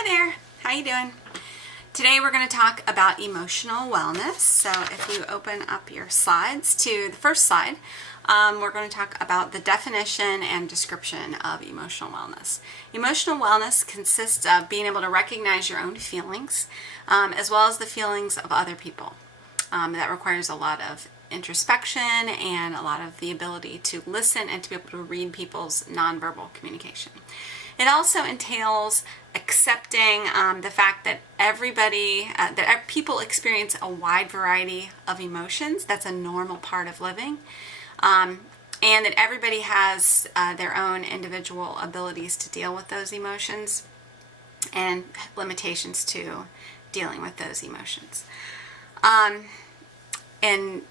Hi there, how you doing? Today we're going to talk about emotional wellness. So if you open up your slides to the first slide, we're going to talk about the definition and description of emotional wellness. Emotional wellness consists of being able to recognize your own feelings as well as the feelings of other people. That requires a lot of introspection and a lot of the ability to listen and to be able to read people's nonverbal communication. It also entails accepting the fact that that people experience a wide variety of emotions. That's a normal part of living. And that everybody has their own individual abilities to deal with those emotions and limitations to dealing with those emotions. And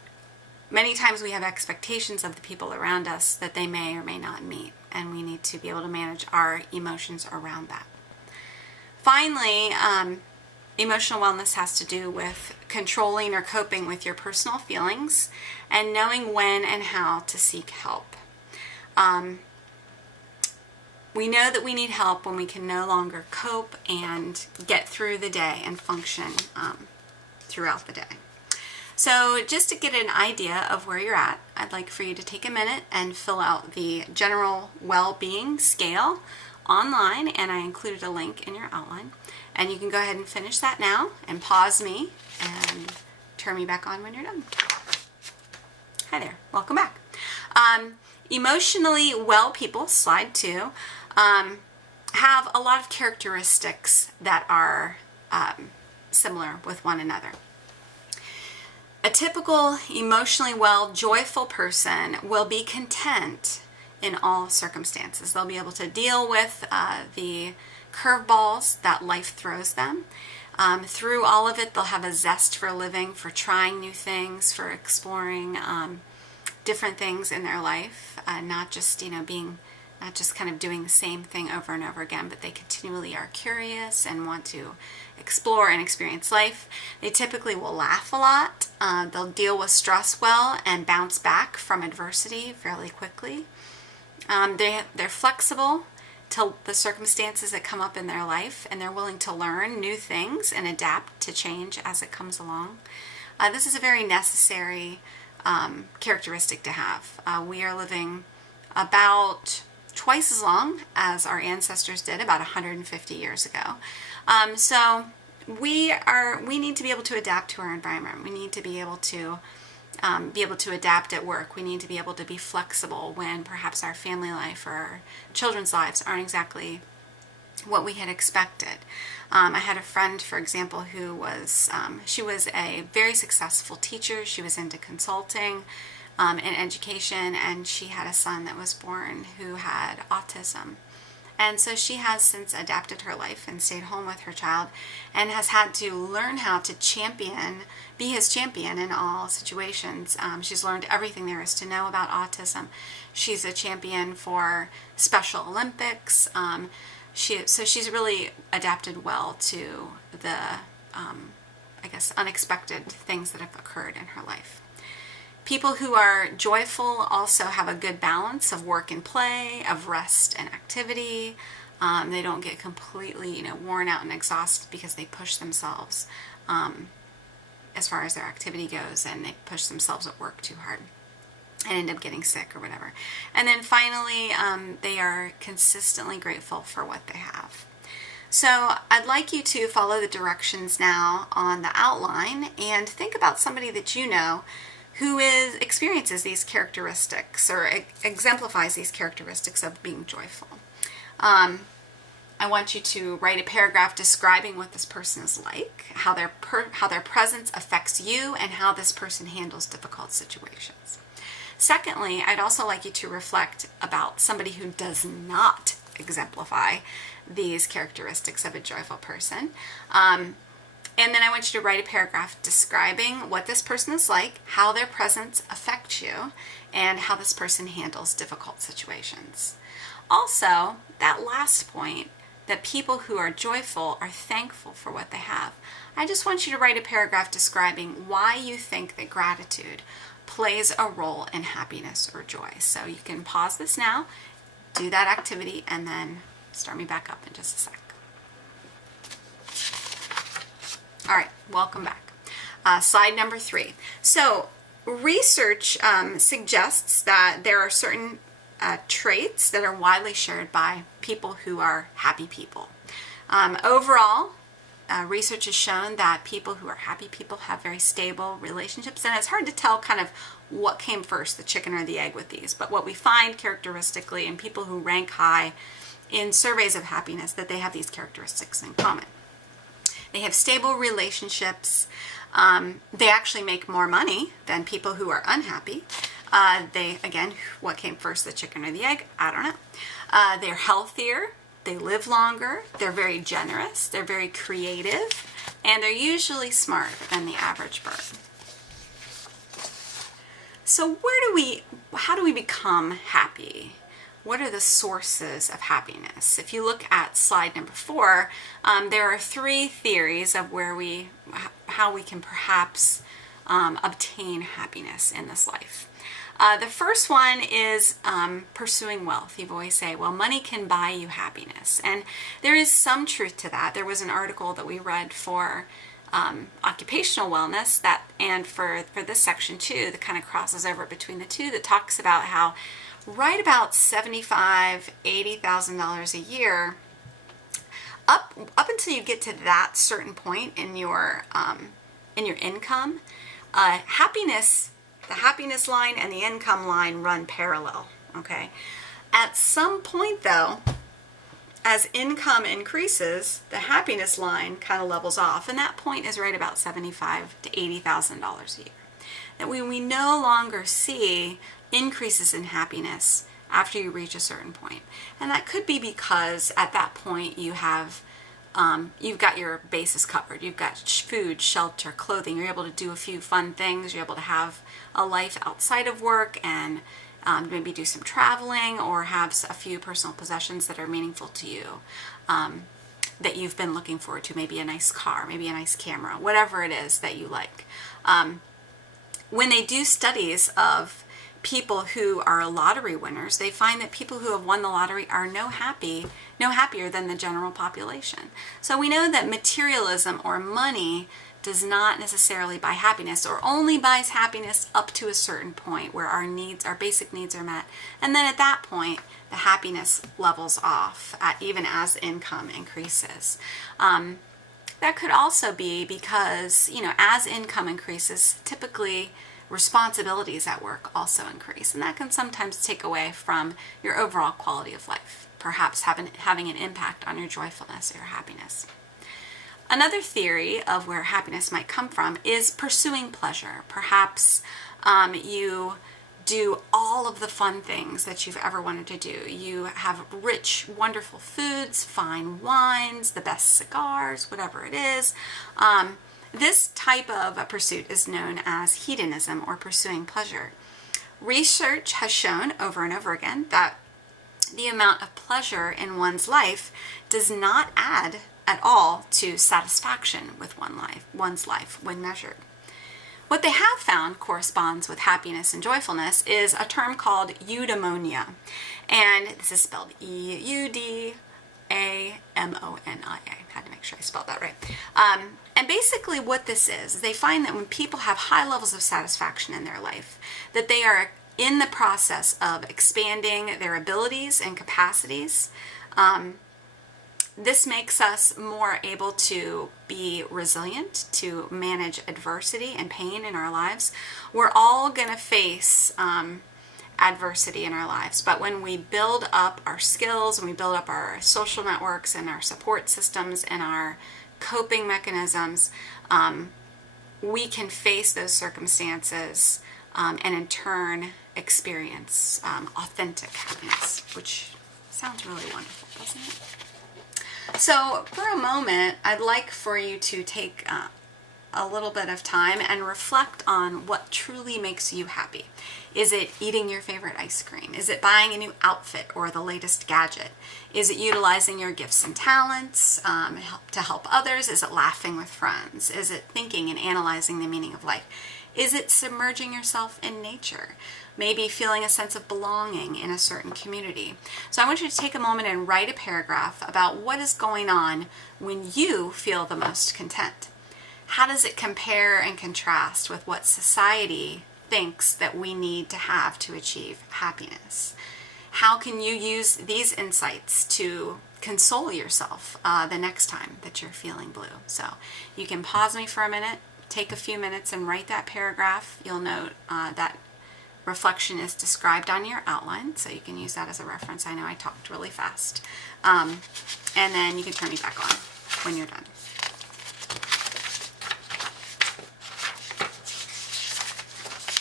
many times we have expectations of the people around us that they may or may not meet, and we need to be able to manage our emotions around that. Finally, emotional wellness has to do with controlling or coping with your personal feelings and knowing when and how to seek help. We know that we need help when we can no longer cope and get through the day and function throughout the day. So just to get an idea of where you're at, I'd like for you to take a minute and fill out the general well-being scale online, and I included a link in your outline. And you can go ahead and finish that now and pause me and turn me back on when you're done. Hi there, welcome back. Emotionally well people, slide 2, have a lot of characteristics that are similar with one another. A typical emotionally well, joyful person will be content in all circumstances. They'll be able to deal with the curveballs that life throws them. Through all of it, they'll have a zest for living, for trying new things, for exploring different things in their life, not just kind of doing the same thing over and over again, but they continually are curious and want to explore and experience life. They typically will laugh a lot. They'll deal with stress well and bounce back from adversity fairly quickly. They're flexible to the circumstances that come up in their life, and they're willing to learn new things and adapt to change as it comes along. This is a very necessary characteristic to have. We are living about twice as long as our ancestors did about 150 years ago. So we need to be able to adapt to our environment. We need to be able to adapt at work. We need to be able to be flexible when perhaps our family life or our children's lives aren't exactly what we had expected. I had a friend, for example, who was she was a very successful teacher. She was into consulting and education, and she had a son that was born who had autism. And so she has since adapted her life and stayed home with her child and has had to learn how to be his champion in all situations. She's learned everything there is to know about autism. She's a champion for Special Olympics. So she's really adapted well to the, unexpected things that have occurred in her life. People who are joyful also have a good balance of work and play, of rest and activity. They don't get completely, worn out and exhausted because they push themselves as far as their activity goes, and they push themselves at work too hard and end up getting sick or whatever. And then finally, they are consistently grateful for what they have. So I'd like you to follow the directions now on the outline and think about somebody that you know who experiences these characteristics or exemplifies these characteristics of being joyful. I want you to write a paragraph describing what this person is like, how their presence affects you, and how this person handles difficult situations. Secondly, I'd also like you to reflect about somebody who does not exemplify these characteristics of a joyful person. And then I want you to write a paragraph describing what this person is like, how their presence affects you, and how this person handles difficult situations. Also, that last point, that people who are joyful are thankful for what they have. I just want you to write a paragraph describing why you think that gratitude plays a role in happiness or joy. So you can pause this now, do that activity, and then start me back up in just a sec. All right, welcome back. Slide number 3. So research suggests that there are certain traits that are widely shared by people who are happy people. Overall, research has shown that people who are happy people have very stable relationships, and it's hard to tell kind of what came first, the chicken or the egg with these. But what we find characteristically in people who rank high in surveys of happiness, that they have these characteristics in common. They have stable relationships. They actually make more money than people who are unhappy. Again, what came first, the chicken or the egg? I don't know. They're healthier. They live longer. They're very generous. They're very creative. And they're usually smarter than the average bird. So how do we become happy? What are the sources of happiness? If you look at slide number 4, there are 3 theories of how we can perhaps obtain happiness in this life. The first one is pursuing wealth. You always say, well, money can buy you happiness. And there is some truth to that. There was an article that we read for occupational wellness and for this section too, that kind of crosses over between the two, that talks about how right about $75,000, $80,000 a year, up until you get to that certain point in your income, happiness, the happiness line and the income line run parallel. Okay, at some point though, as income increases, the happiness line kind of levels off, and that point is right about $75,000 to $80,000 a year. That we no longer see increases in happiness after you reach a certain point. And that could be because at that point you've got your bases covered. You've got food, shelter, clothing. You're able to do a few fun things. You're able to have a life outside of work and maybe do some traveling or have a few personal possessions that are meaningful to you, that you've been looking forward to. Maybe a nice car, maybe a nice camera, whatever it is that you like. When they do studies of people who are lottery winners, they find that people who have won the lottery are no happier than the general population. So we know that materialism or money does not necessarily buy happiness, or only buys happiness up to a certain point where our basic needs are met. And then at that point, the happiness levels off even as income increases. That could also be because, as income increases, typically responsibilities at work also increase, and that can sometimes take away from your overall quality of life, perhaps having an impact on your joyfulness or your happiness. Another theory of where happiness might come from is pursuing pleasure. Perhaps you do all of the fun things that you've ever wanted to do. You have rich, wonderful foods, fine wines, the best cigars, whatever it is. This type of a pursuit is known as hedonism, or pursuing pleasure. Research has shown over and over again that the amount of pleasure in one's life does not add at all to satisfaction with one's life when measured. What they have found corresponds with happiness and joyfulness is a term called eudaimonia, and this is spelled E-U-D-A-M-O-N-I-A. Had to make sure I spelled that right. And basically what this is, they find that when people have high levels of satisfaction in their life, that they are in the process of expanding their abilities and capacities. This makes us more able to be resilient, to manage adversity and pain in our lives. We're all going to face adversity in our lives, but when we build up our skills, when we build up our social networks and our support systems and our coping mechanisms, we can face those circumstances and in turn experience authentic happiness, which sounds really wonderful, doesn't it? So for a moment, I'd like for you to take a little bit of time and reflect on what truly makes you happy. Is it eating your favorite ice cream? Is it buying a new outfit or the latest gadget? Is it utilizing your gifts and talents to help others? Is it laughing with friends? Is it thinking and analyzing the meaning of life? Is it submerging yourself in nature? Maybe feeling a sense of belonging in a certain community. So I want you to take a moment and write a paragraph about what is going on when you feel the most content. how does it compare and contrast with what society thinks that we need to have to achieve happiness? How can you use these insights to console yourself the next time that you're feeling blue? So you can pause me for a minute, take a few minutes and write that paragraph. You'll note that reflection is described on your outline, so you can use that as a reference. I know I talked really fast. And then you can turn me back on when you're done.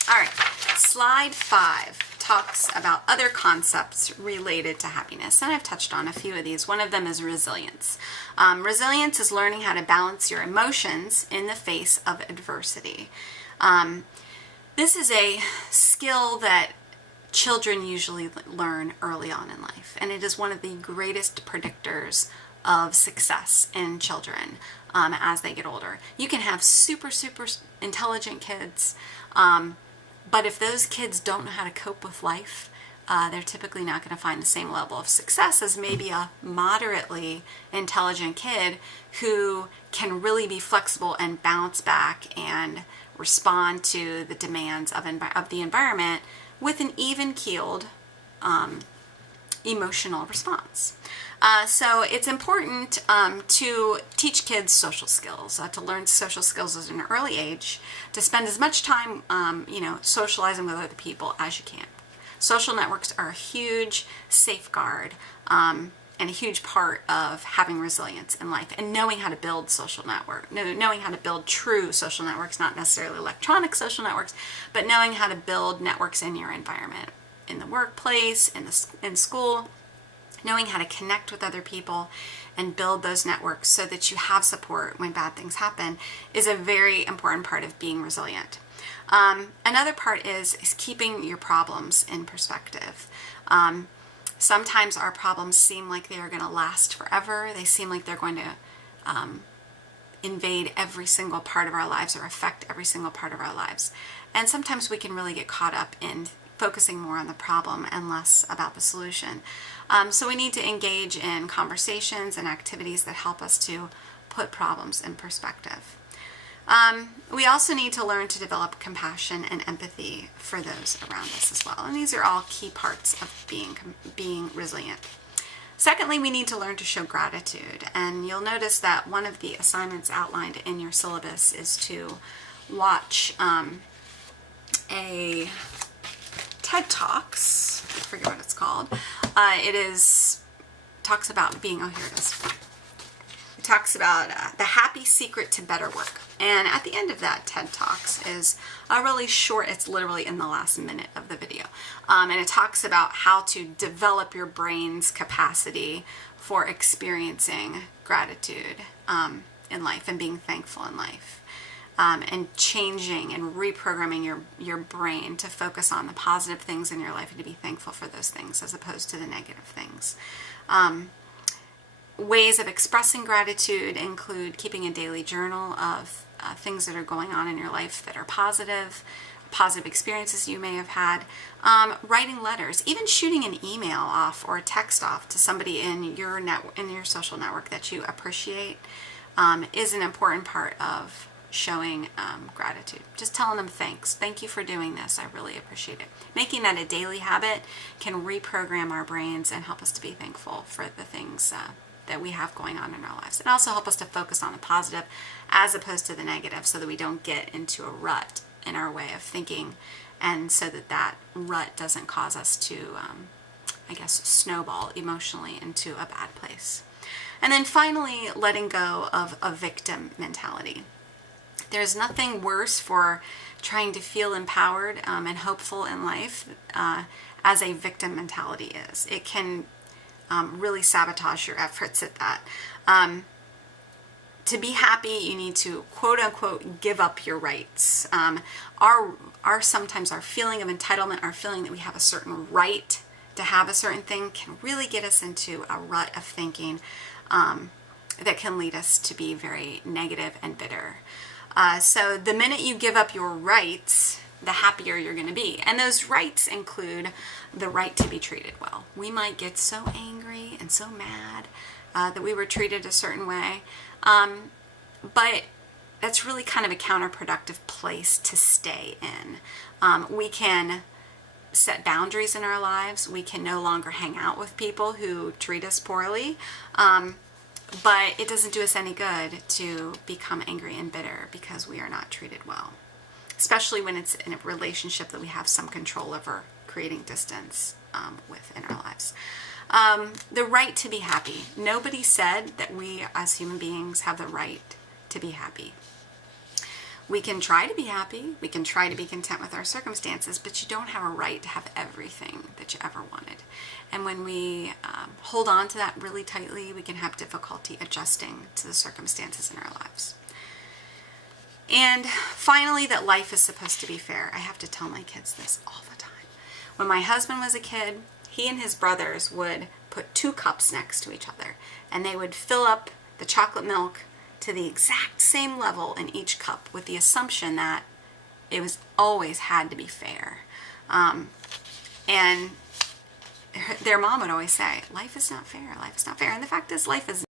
All right, slide 5 talks about other concepts related to happiness, and I've touched on a few of these. One of them is resilience. Resilience is learning how to balance your emotions in the face of adversity. This is a skill that children usually learn early on in life, and it is one of the greatest predictors of success in children as they get older. You can have super intelligent kids, but if those kids don't know how to cope with life, they're typically not going to find the same level of success as maybe a moderately intelligent kid who can really be flexible and bounce back and respond to the demands of the environment with an even-keeled emotional response. So it's important to teach kids social skills, to learn social skills at an early age, to spend as much time, socializing with other people as you can. Social networks are a huge safeguard and a huge part of having resilience in life and knowing how to build social network, knowing how to build true social networks, not necessarily electronic social networks, but knowing how to build networks in your environment, in the workplace, in school, knowing how to connect with other people and build those networks so that you have support when bad things happen is a very important part of being resilient. Another part is keeping your problems in perspective. Sometimes our problems seem like they are going to last forever. They seem like they're going to invade every single part of our lives or affect every single part of our lives. And sometimes we can really get caught up in focusing more on the problem and less about the solution. So we need to engage in conversations and activities that help us to put problems in perspective. We also need to learn to develop compassion and empathy for those around us as well. And these are all key parts of being resilient. Secondly, we need to learn to show gratitude. And you'll notice that one of the assignments outlined in your syllabus is to watch a TED Talks. I forget what it's called. Talks about being, oh, here it is. It talks about the happy secret to better work. And at the end of that TED Talks is a really short, it's literally in the last minute of the video. And it talks about how to develop your brain's capacity for experiencing gratitude in life and being thankful in life. And changing and reprogramming your brain to focus on the positive things in your life and to be thankful for those things as opposed to the negative things. Ways of expressing gratitude include keeping a daily journal of things that are going on in your life that are positive experiences you may have had, writing letters, even shooting an email off or a text off to somebody in your social network that you appreciate is an important part of showing gratitude. Just telling them thanks. Thank you for doing this. I really appreciate it. Making that a daily habit can reprogram our brains and help us to be thankful for the things that we have going on in our lives. And also help us to focus on the positive as opposed to the negative so that we don't get into a rut in our way of thinking and so that rut doesn't cause us to, snowball emotionally into a bad place. And then finally, letting go of a victim mentality. There's nothing worse for trying to feel empowered and hopeful in life as a victim mentality is. It can really sabotage your efforts at that. To be happy, you need to quote unquote give up your rights. Sometimes our feeling of entitlement, our feeling that we have a certain right to have a certain thing can really get us into a rut of thinking that can lead us to be very negative and bitter. So the minute you give up your rights, the happier you're going to be. And those rights include the right to be treated well. We might get so angry and so mad that we were treated a certain way. But that's really kind of a counterproductive place to stay in. We can set boundaries in our lives. We can no longer hang out with people who treat us poorly. But it doesn't do us any good to become angry and bitter because we are not treated well, especially when it's in a relationship that we have some control over creating distance with in our lives. The right to be happy. Nobody said that we as human beings have the right to be happy. We can try to be happy, we can try to be content with our circumstances, but you don't have a right to have everything that you ever wanted. And when we hold on to that really tightly, we can have difficulty adjusting to the circumstances in our lives. And finally, that life is supposed to be fair. I have to tell my kids this all the time. When my husband was a kid, he and his brothers would put 2 cups next to each other, and they would fill up the chocolate milk to the exact same level in each cup with the assumption that it was always had to be fair. And their mom would always say, life is not fair, life is not fair. And the fact is, life is